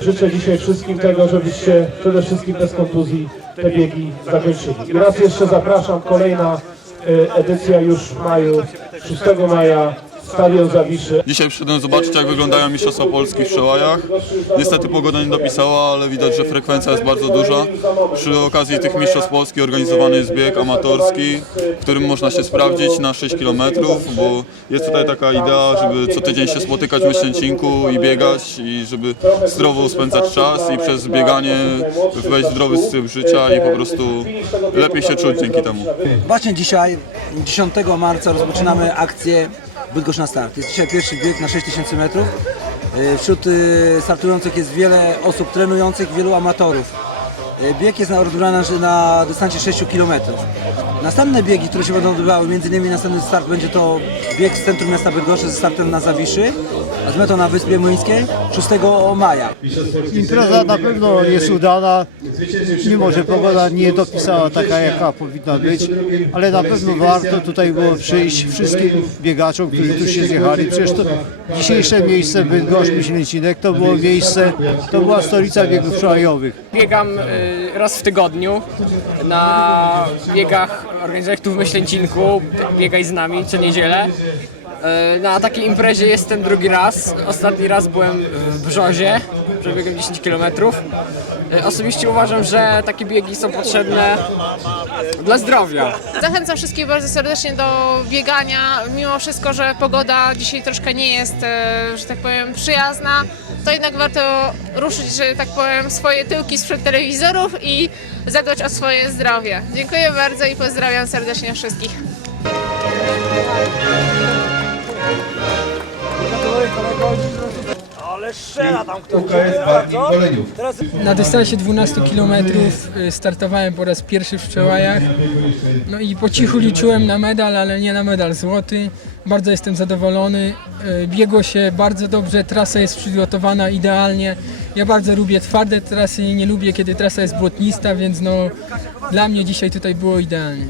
Życzę dzisiaj wszystkim tego, żebyście przede wszystkim bez kontuzji te biegi zakończyli. Raz jeszcze zapraszam, kolejna e, edycja już w maju, 6 maja, Stadion Zawiszy. Dzisiaj przyszedłem zobaczyć, jak wyglądają Mistrzostwa Polski w przełajach. Niestety pogoda nie dopisała, ale widać, że frekwencja jest bardzo duża. Przy okazji tych Mistrzostw Polski organizowany jest bieg amatorski, w którym można się sprawdzić na 6 km, bo jest tutaj taka idea, żeby co tydzień się spotykać w Myślęcinku i biegać i żeby zdrowo spędzać czas i przez bieganie wejść w zdrowy styl życia i po prostu lepiej się czuć dzięki temu. Właśnie dzisiaj, 10 marca, rozpoczynamy akcję Bydgoszcz na start. Jest dzisiaj pierwszy bieg na 6000 metrów. E, Wśród e, startujących jest wiele osób trenujących, wielu amatorów. E, Bieg jest odbywany na dystansie 6 km. Następne biegi, które się będą odbywały, między innymi następny start będzie to bieg z centrum miasta Bydgoszczy ze startem na Zawiszy, a z metą na Wyspie Młyńskiej 6 maja. Impreza na pewno jest udana, mimo że pogoda nie dopisała taka, jaka powinna być, ale na pewno warto tutaj było przyjść wszystkim biegaczom, którzy tu się zjechali. Przecież to dzisiejsze miejsce Bydgoszcz Myślęcinek to było miejsce, to była stolica biegów przełajowych. Biegam y, raz w tygodniu na biegach organizowanych tu w Myślęcinku, biegaj z nami co niedzielę. Y, Na takiej imprezie jestem drugi raz. Ostatni raz byłem w Brzozie, przebiegłem 10 km. Osobiście uważam, że takie biegi są potrzebne dla zdrowia. Zachęcam wszystkich bardzo serdecznie do biegania. Mimo wszystko, że pogoda dzisiaj troszkę nie jest, e, że tak powiem, przyjazna, to jednak warto ruszyć, że tak powiem, swoje tyłki sprzed telewizorów i zadbać o swoje zdrowie. Dziękuję bardzo i pozdrawiam serdecznie wszystkich. Na dystansie 12 km startowałem po raz pierwszy w Przełajach. No i po cichu liczyłem na medal, ale nie na medal złoty. Bardzo jestem zadowolony. E, Biegło się bardzo dobrze, trasa jest przygotowana idealnie. Ja bardzo lubię twarde trasy i nie lubię, kiedy trasa jest błotnista, więc no dla mnie dzisiaj tutaj było idealnie.